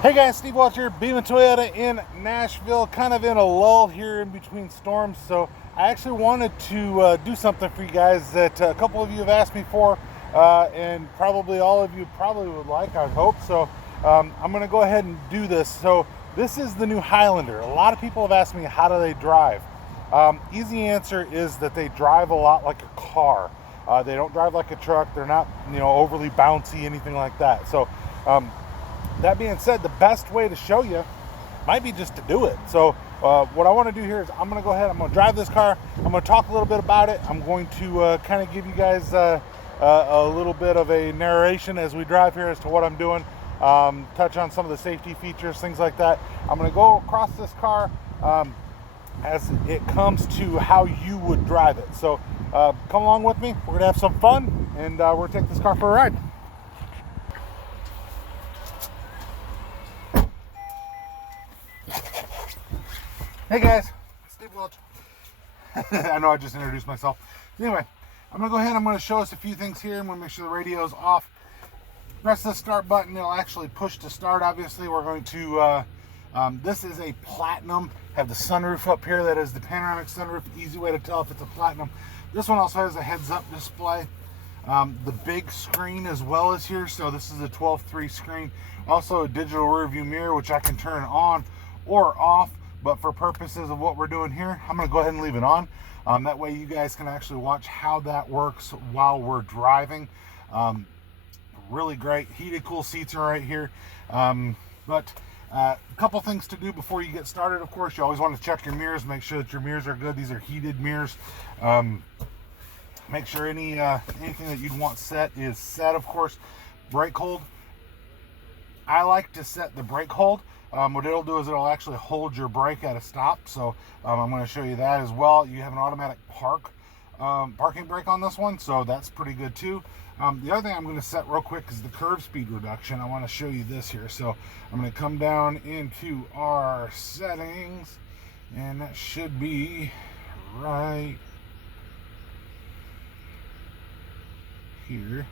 Hey guys, Steve Walsh here, Beaman Toyota in Nashville, kind of in a lull here in between storms. So I actually wanted to do something for you guys that a couple of you have asked me for, and probably all of you probably would like, I hope. So I'm going to go ahead and do this. So this is the new Highlander. A lot of people have asked me, how do they drive? Easy answer is that they drive a lot like a car. They don't drive like a truck. They're not, overly bouncy, anything like that. So that being said, the best way to show you might be just to do it. So what I want to do here is I'm going to go ahead, I'm going to drive this car, I'm going to talk a little bit about it, I'm going to kind of give you guys a little bit of a narration as we drive here as to what I'm doing, touch on some of the safety features, things like that. I'm going to go across this car as it comes to how you would drive it. So come along with me, we're going to have some fun, and we're going to take this car for a ride. Hey guys, Steve Welch. I know I just introduced myself. Anyway, I'm going to go ahead, I'm going to show us a few things here. I'm going to make sure the radio is off. Press the start button, it'll actually push to start. Obviously, we're going to, this is a platinum. Have the sunroof up here, that is the panoramic sunroof. Easy way to tell if it's a platinum. This one also has a heads-up display. The big screen as well as here, so this is a 12:3 screen. Also a digital rear view mirror, which I can turn on or off. But for purposes of what we're doing here, I'm going to go ahead and leave it on. That way you guys can actually watch how that works while we're driving. Really great. Heated, cool seats are right here. But a couple things to do before you get started. Of course, you always want to check your mirrors. Make sure that your mirrors are good. These are heated mirrors. Make sure anything that you'd want set is set, of course. Brake hold. I like to set the brake hold. What it'll do is it'll actually hold your brake at a stop. So I'm going to show you that as well. You have an automatic parking brake on this one, so that's pretty good too. The other thing I'm going to set real quick is the curb speed reduction. I want to show you this here. So I'm going to come down into our settings, and that should be right here.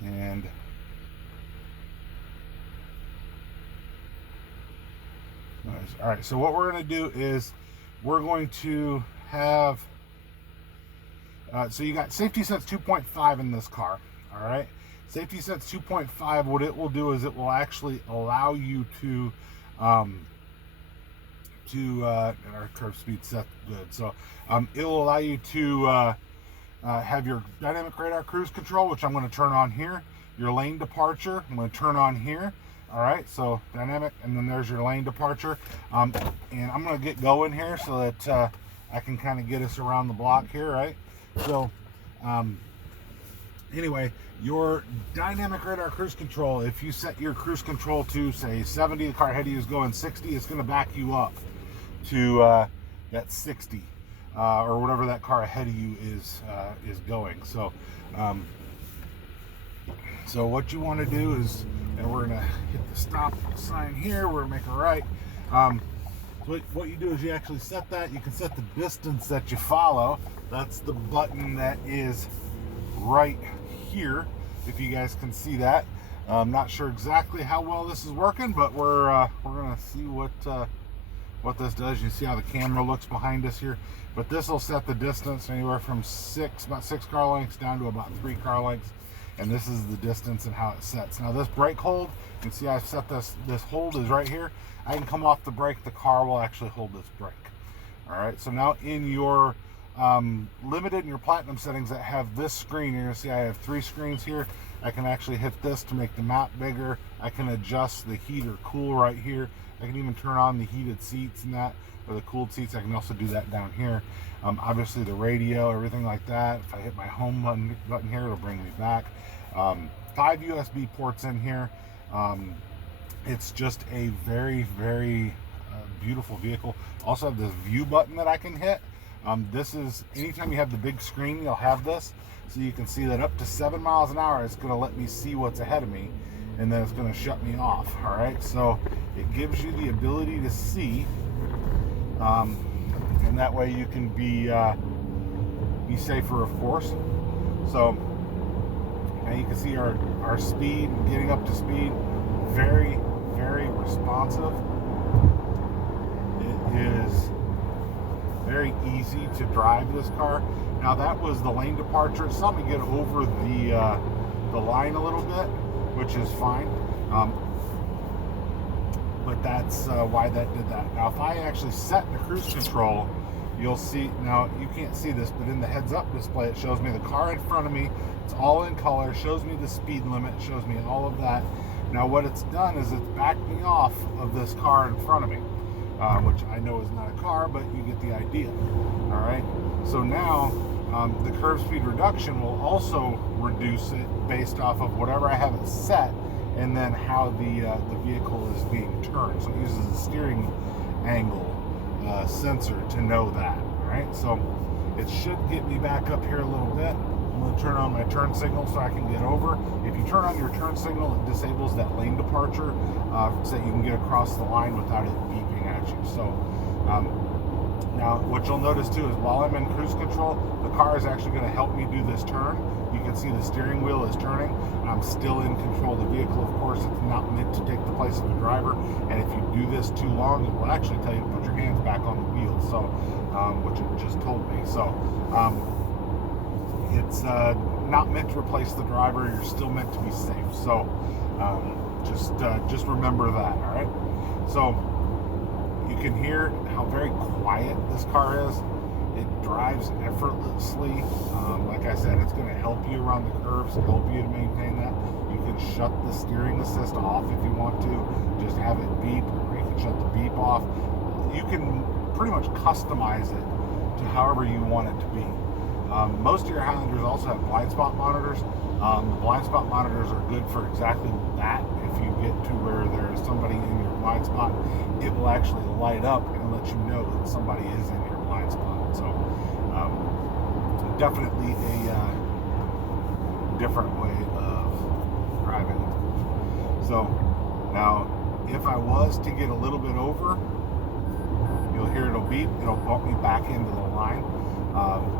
And all right, so what we're going to do is we're going to have so you got safety sets 2.5 in this car. All right, safety sets 2.5. What it will do is it will actually allow you to our curb speed set good, so it will allow you to have your dynamic radar cruise control, which I'm going to turn on here. Your lane departure, I'm going to turn on here. All right, so dynamic, and then there's your lane departure. And I'm going to get going here so that I can kind of get us around the block here, right? So anyway, your dynamic radar cruise control, if you set your cruise control to, say, 70, the car ahead of you is going 60, it's going to back you up to that 60. Or whatever that car ahead of you is going. So so what you want to do is, and we're going to hit the stop sign here, we're going to make a right. So what you do is you actually set that. You can set the distance that you follow. That's the button that is right here, if you guys can see that. I'm not sure exactly how well this is working, but we're going to see what this does. You see how the camera looks behind us here, but this will set the distance anywhere from about 6 car lengths down to about 3 car lengths, and this is the distance and how it sets. Now this brake hold, you can see I've set this hold is right here. I can come off the brake, the car will actually hold this brake. All right, so now in your limited and your platinum settings that have this screen, you're gonna see I have 3 screens here. I can actually hit this to make the map bigger. I can adjust the heat or cool right here. I can even turn on the heated seats and that, or the cooled seats. I can also do that down here. Obviously the radio, everything like that. If I hit my home button here, it'll bring me back. 5 USB ports in here. It's just a very, very beautiful vehicle. Also have this view button that I can hit. This is, anytime you have the big screen, you'll have this. So you can see that up to 7 miles an hour, it's going to let me see what's ahead of me. And then it's going to shut me off. All right. So it gives you the ability to see and that way you can be safer, of course. So now you can see our speed, getting up to speed, very, very responsive. It is very easy to drive this car. Now that was the lane departure. It's something to get over the line a little bit, which is fine. But that's why that did that. Now if I actually set the cruise control, you'll see, now you can't see this, but in the heads up display it shows me the car in front of me. It's all in color, shows me the speed limit, shows me all of that. Now what it's done is it's backed me off of this car in front of me, which I know is not a car, but you get the idea. All right, so now the curb speed reduction will also reduce it based off of whatever I have it set, and then how the vehicle is being turned. So it uses a steering angle sensor to know that. All right, so it should get me back up here a little bit. I'm going to turn on my turn signal so I can get over. If you turn on your turn signal, it disables that lane departure so that you can get across the line without it beeping at you. So now what you'll notice too is while I'm in cruise control, the car is actually going to help me do this turn. You can see the steering wheel is turning. I'm still in control of the vehicle. Of course, it's not meant to take the place of the driver, and if you do this too long, it will actually tell you to put your hands back on the wheel, so which it just told me. So it's not meant to replace the driver. You're still meant to be safe. So just remember that. All right. So you can hear how very quiet this car is. It drives effortlessly. Like I said, it's going to help you around the curves, help you to maintain that. You can shut the steering assist off if you want to. Just have it beep, or you can shut the beep off. You can pretty much customize it to however you want it to be. Most of your Highlanders also have blind spot monitors. The blind spot monitors are good for exactly that. If you get to where there's somebody in your blind spot, it will actually light up and let you know that somebody is in your blind spot. So definitely a different way of driving. So now if I was to get a little bit over, you'll hear it'll beep. It'll bump me back into the line.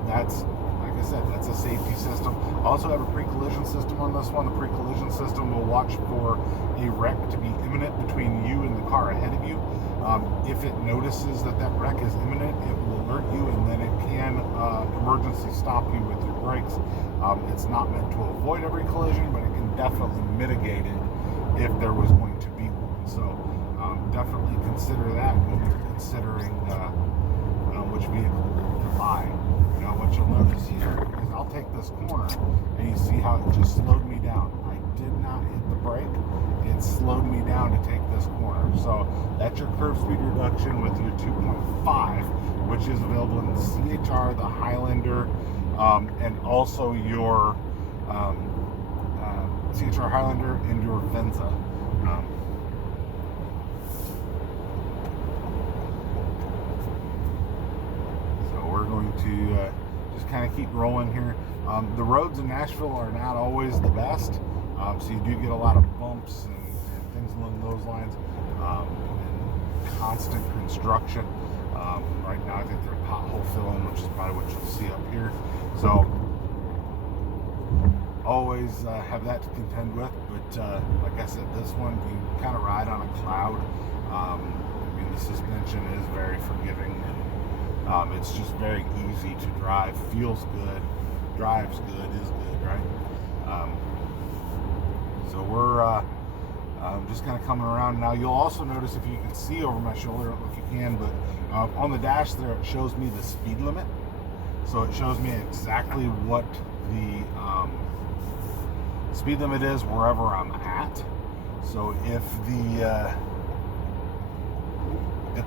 That's, like I said, that's a safety system. I also have a pre-collision system on this one. The pre-collision system will watch for a wreck to be imminent between you and the car ahead of you. If it notices that that wreck is imminent, it will alert you, and then it can emergency stop you with your brakes. It's not meant to avoid every collision, but it can definitely mitigate it if there was going to be one. So definitely consider that when you're considering which vehicle to buy. Now what you'll notice here is I'll take this corner, and you see how it just slowed me down. I did not hit the brake. It slowed me down to take this corner. So that's your curb speed reduction with your 2.5, which is available in the CHR, the Highlander, and also your CHR Highlander and your Venza. So we're going to just kind of keep rolling here. The roads in Nashville are not always the best, so you do get a lot of bumps and things along those lines, and constant construction. Right now I think they're pothole filling, which is probably what you'll see up here. So always have that to contend with, but like I said, this one you kind of ride on a cloud. I mean, the suspension is very forgiving, and it's just very easy to drive, feels good, drives good, is good, right? So we're just kind of coming around now. You'll also notice, if you can see over my shoulder, I don't know if you can, but on the dash there it shows me the speed limit. So it shows me exactly what the speed limit is wherever I'm at. So if the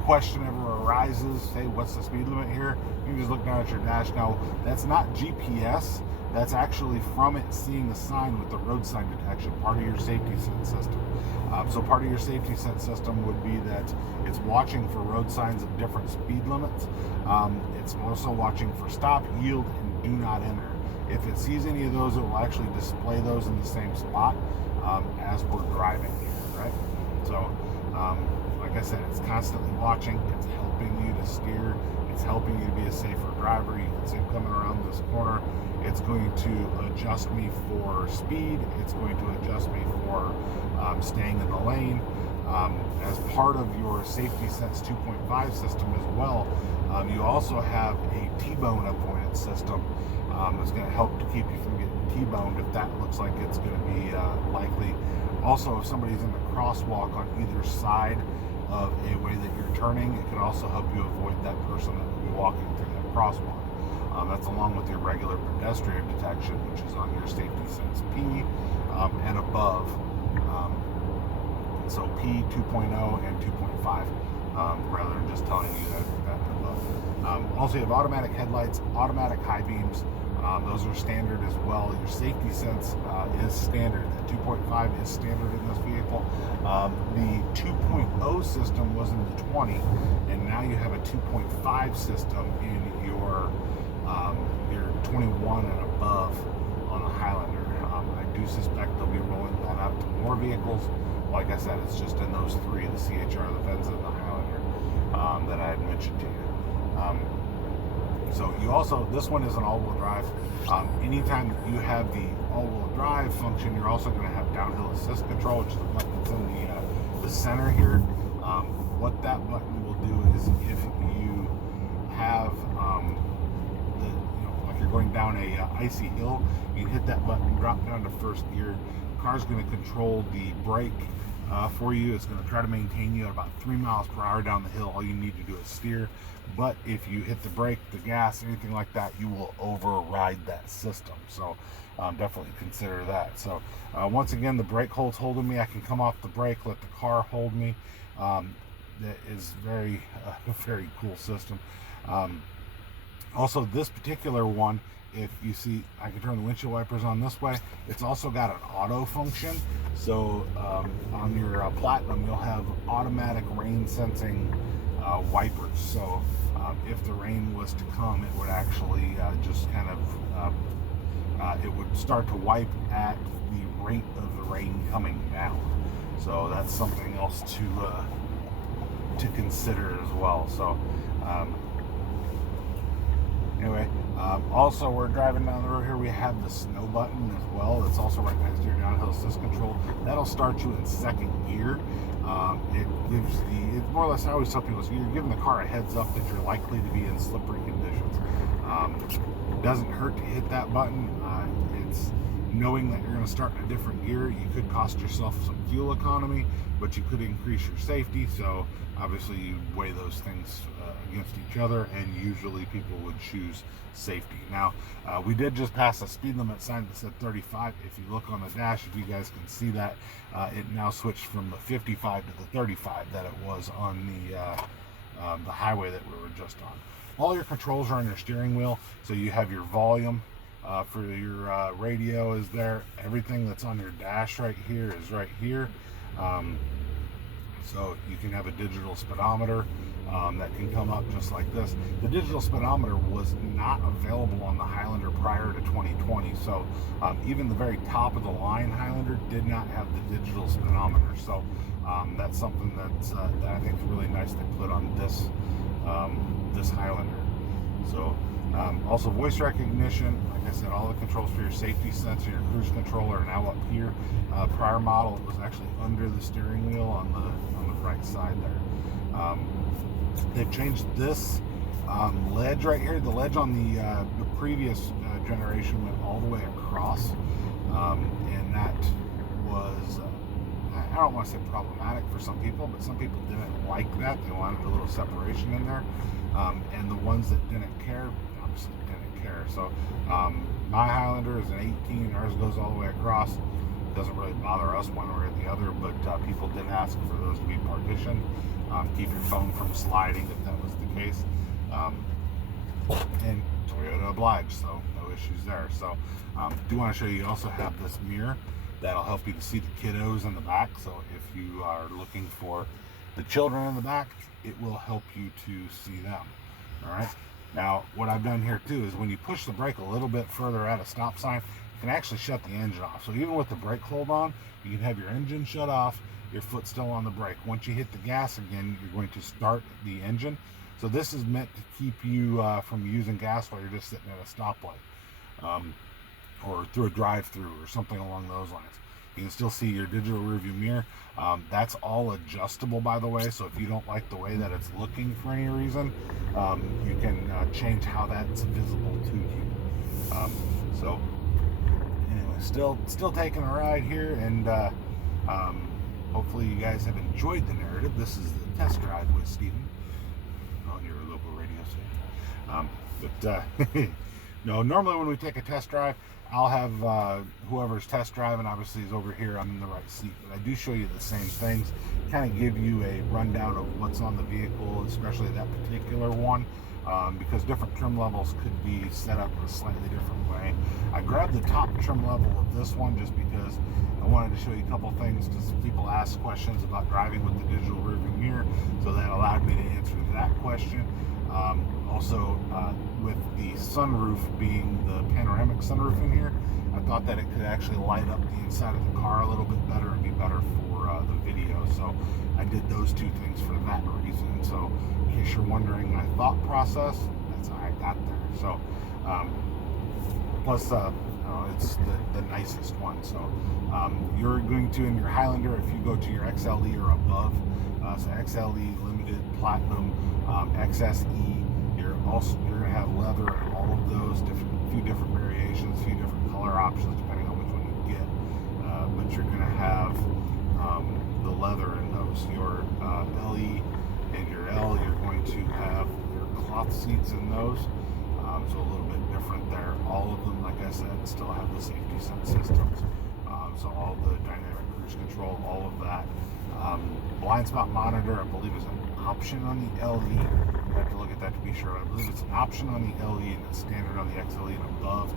question ever arises, hey, what's the speed limit here? You can just look down at your dash. Now, that's not GPS. That's actually from it seeing the sign with the road sign detection, part of your safety sense system. So part of your safety sense system would be that it's watching for road signs of different speed limits. It's also watching for stop, yield, and do not enter. If it sees any of those, it will actually display those in the same spot as we're driving here, right? So, like like I said, it's constantly watching. It's helping you to steer. It's helping you to be a safer driver. You can see it coming around this corner. It's going to adjust me for speed. It's going to adjust me for staying in the lane. As part of your Safety Sense 2.5 system as well, you also have a T-bone avoidance system. It's going to help to keep you from getting T-boned if that looks like it's going to be likely. Also, if somebody's in the crosswalk on either side of a way that you're turning, it can also help you avoid that person that will be walking through that crosswalk. That's along with your regular pedestrian detection, which is on your Safety Sense P and above. So P 2.0 and 2.5, rather than just telling you that above. Also, you have automatic headlights, automatic high beams. Those are standard as well. Your Safety Sense is standard. The 2.5 is standard in this vehicle. The 2.0 system was in the 20, and now you have a 2.5 system in your 21 and above on the Highlander. I do suspect they'll be rolling that out to more vehicles. Like I said, it's just in those three, the CHR, the Venza, and the Highlander, that I had mentioned to you. So you also, this one is an all-wheel drive. Anytime you have the all-wheel drive function, you're also going to have downhill assist control, which is the button that's in the center here. What that button will do is if you have like you're going down a icy hill, you hit that button, drop down to first gear. The car's going to control the brake for you. It's going to try to maintain you at about 3 miles per hour down the hill. All you need to do is steer. But if you hit the brake, the gas, anything like that, you will override that system. So definitely consider that. So once again, the brake hold's holding me. I can come off the brake, let the car hold me. That is very cool system. Also, this particular one, if you see, I can turn the windshield wipers on this way. It's also got an auto function. So on your Platinum, you'll have automatic rain sensing wipers. So if the rain was to come, it would actually just kind of, it would start to wipe at the rate of the rain coming down. So that's something else to consider as well. So anyway, also we're driving down the road here. We have the snow button as well. It's also right next to your downhill assist control. That'll start you in second gear. It gives it's more or less, I always tell people, so you're giving the car a heads up that you're likely to be in slippery conditions. It doesn't hurt to hit that button. It's knowing that you're going to start in a different gear. You could cost yourself some fuel economy, but you could increase your safety. So obviously you weigh those things against each other, and usually people would choose safety. Now, we did just pass a speed limit sign that said 35. If you look on the dash, if you guys can see that, it now switched from the 55 to the 35 that it was on the highway that we were just on. All your controls are on your steering wheel. So you have your volume for your radio is there. Everything that's on your dash right here is right here. So you can have a digital speedometer that can come up just like this. The digital speedometer was not available on the Highlander prior to 2020. So even the very top of the line Highlander did not have the digital speedometer. So that's something that I think is really nice to put on this this Highlander. So also voice recognition. Like I said, all the controls for your safety sensor, your cruise control are now up here. Prior model, it was actually under the steering wheel on the right side there. They've changed this ledge right here. The ledge on the previous generation went all the way across, and that was I don't want to say problematic for some people, but some people didn't like that. They wanted a little separation in there, and the ones that didn't care obviously didn't care. So my Highlander is an 18. Ours goes all the way across. It doesn't really bother us one way or the other, but people did ask for those to be partitioned. Keep your phone from sliding if that was the case. And Toyota obliged, so no issues there. So do want to show you also have this mirror that'll help you to see the kiddos in the back. So if you are looking for the children in the back, it will help you to see them. All right. Now, what I've done here too is when you push the brake a little bit further at a stop sign, can actually shut the engine off. So even with the brake hold on, you can have your engine shut off, your foot still on the brake. Once you hit the gas again, you're going to start the engine. So this is meant to keep you from using gas while you're just sitting at a stoplight, or through a drive-through or something along those lines. You can still see your digital rearview mirror. That's all adjustable, by the way, so if you don't like the way that it's looking for any reason, you can change how that's visible to you. So anyway, still taking a ride here, and hopefully you guys have enjoyed the narrative. This is the test drive with Stephen on your local radio station. No, normally when we take a test drive, I'll have whoever's test driving, obviously, is over here. I'm in the right seat, but I do show you the same things, kind of give you a rundown of what's on the vehicle, especially that particular one, because different trim levels could be set up a slightly different way. I grabbed the top trim level of this one just because I wanted to show you a couple things, because people ask questions about driving with the digital rearview mirror, so that allowed me to answer that question. Also, with the sunroof being the panoramic sunroof in here, I thought that it could actually light up the inside of the car a little bit better and be better for the video. So I did those two things for that reason. So in case you're wondering my thought process, that's how I got there. So plus it's the nicest one. So you're going to, in your Highlander, if you go to your XLE or above, so XLE, Limited, Platinum, XSE, you're going to have leather and all of those few different variations, few different color options depending on which one you get. But you're going to have the leather in those. Your LE and your L, you're going to have your cloth seats in those. So a little bit different there. All of them, like I said, still have the safety sense systems. So all the dynamic cruise control, all of that. Blind spot monitor, I believe, is an option on the LE. I have to look at that to be sure. I believe it's an option on the LE and it's standard on the XLE and above.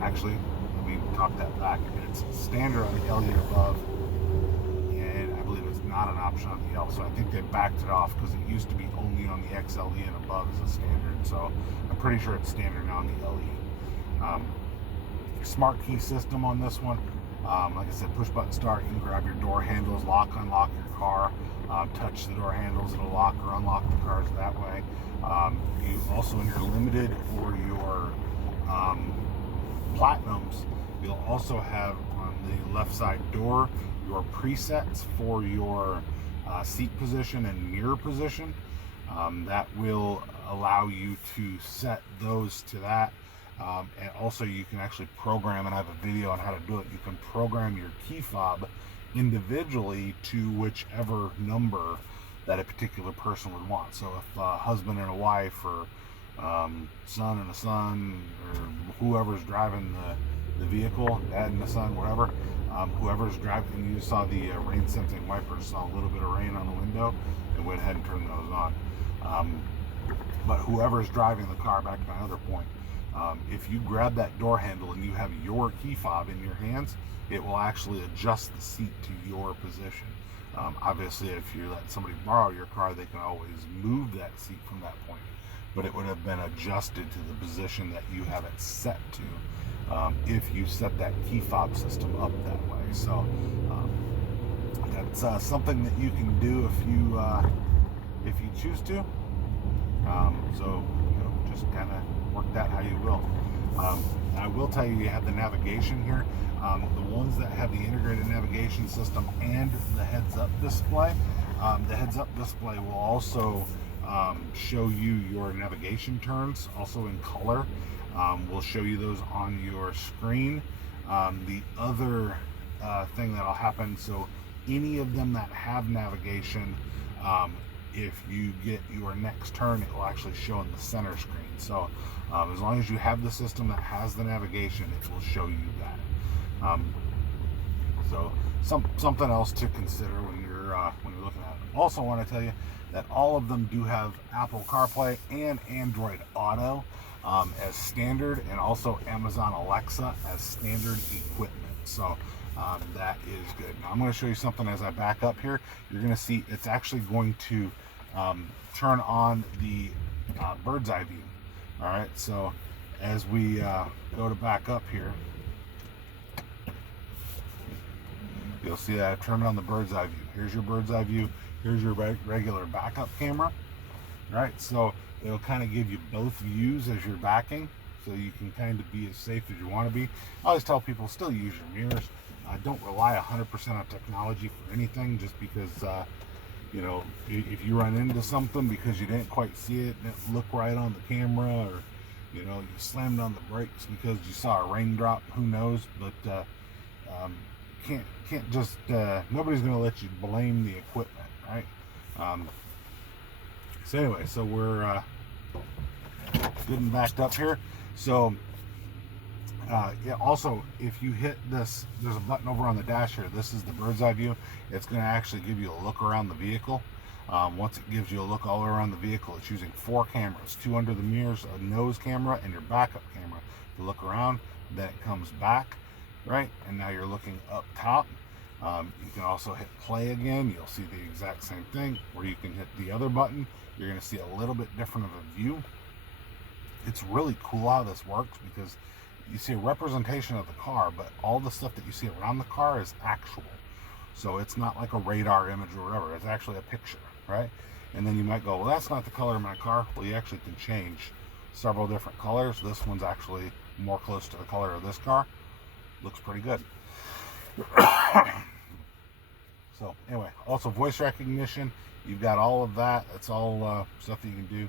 Actually, let me top that back. It's standard on the LE and above, and I believe it's not an option on the L. So I think they backed it off because it used to be only on the XLE and above as a standard. So I'm pretty sure it's standard now on the LE. Smart key system on this one. Like I said, push button start. You can grab your door handles, lock, unlock your car, touch the door handles, it'll lock or unlock the cars that way. You also, in your Limited or your Platinums, you'll also have on the left side door your presets for your seat position and mirror position. That will allow you to set those to that. And also you can actually program, and I have a video on how to do it, you can program your key fob individually to whichever number that a particular person would want. So if a husband and a wife, or son and a son, or whoever's driving the vehicle, dad and a son, whatever, whoever's driving, and you just saw the rain sensing wipers, saw a little bit of rain on the window, and went ahead and turned those on. But whoever's driving the car, back to my other point, if you grab that door handle and you have your key fob in your hands, it will actually adjust the seat to your position. Obviously, if you let somebody borrow your car, they can always move that seat from that point, but it would have been adjusted to the position that you have it set to if you set that key fob system up that way. So that's something that you can do if you choose to. So just kind of work that how you will. I will tell you, you have the navigation here. The ones that have the integrated navigation system and the heads-up display, the heads-up display will also show you your navigation turns, also in color. We'll show you those on your screen. The other thing that'll happen, so any of them that have navigation, if you get your next turn, it will actually show in the center screen. So as long as you have the system that has the navigation, it will show you that. So something else to consider when you're looking at it. Also want to tell you that all of them do have Apple CarPlay and Android Auto as standard, and also Amazon Alexa as standard equipment. So that is good. Now I'm going to show you something as I back up here. You're going to see it's actually going to turn on the bird's eye view. All right, so as we go to back up here, you'll see that I've turned on the bird's eye view. Here's your bird's eye view. Here's your regular backup camera. Right, so it'll kind of give you both views as you're backing, so you can kind of be as safe as you want to be. I always tell people, still use your mirrors. Don't rely 100% on technology for anything, just because, you know, if you run into something because you didn't quite see it, didn't look right on the camera, or, you know, you slammed on the brakes because you saw a raindrop, who knows, but can't just, nobody's going to let you blame the equipment, right? So anyway, so we're getting backed up here. So yeah, also, if you hit this, there's a button over on the dash here. This is the bird's eye view. It's going to actually give you a look around the vehicle. Once it gives you a look all around the vehicle, it's using 4 cameras, 2 under the mirrors, a nose camera, and your backup camera to look around. Then it comes back, right? And now you're looking up top. You can also hit play again. You'll see the exact same thing, or you can hit the other button. You're going to see a little bit different of a view. It's really cool how this works, because you see a representation of the car, but all the stuff that you see around the car is actual. So it's not like a radar image or whatever. It's actually a picture, right? And then you might go, well, that's not the color of my car. Well, you actually can change several different colors. This one's actually more close to the color of this car. Looks pretty good. So anyway, also voice recognition. You've got all of that. That's all stuff that you can do.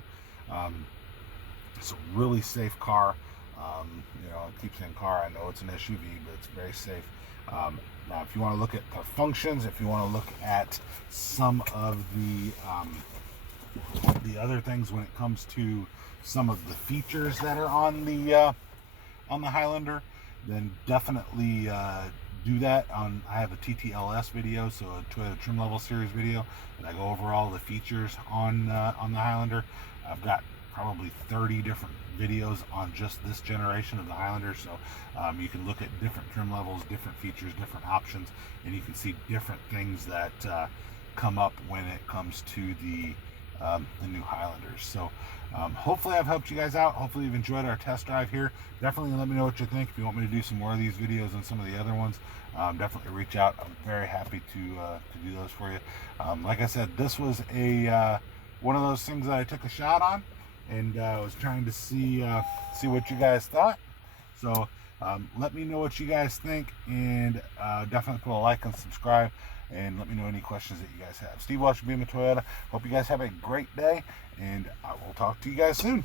It's a really safe car. You know, it keeps saying car. I know it's an SUV, but it's very safe. Now, if you want to look at the functions, if you want to look at some of the other things when it comes to some of the features that are on the Highlander, then definitely do that. I have a TTLS video, so a Toyota Trim Level Series video, and I go over all the features on the Highlander. I've got probably 30 different videos on just this generation of the Highlander, so you can look at different trim levels, different features, different options, and you can see different things that come up when it comes to the new Highlanders. So hopefully I've helped you guys out. Hopefully you've enjoyed our test drive here. Definitely let me know what you think. If you want me to do some more of these videos and some of the other ones, definitely reach out. I'm very happy to do those for you. Like I said, this was a one of those things that I took a shot on, and was trying to see what you guys thought. So let me know what you guys think, and definitely put a like and subscribe, and let me know any questions that you guys have. Steve Walsh, Beam of Toyota. Hope you guys have a great day, and I will talk to you guys soon.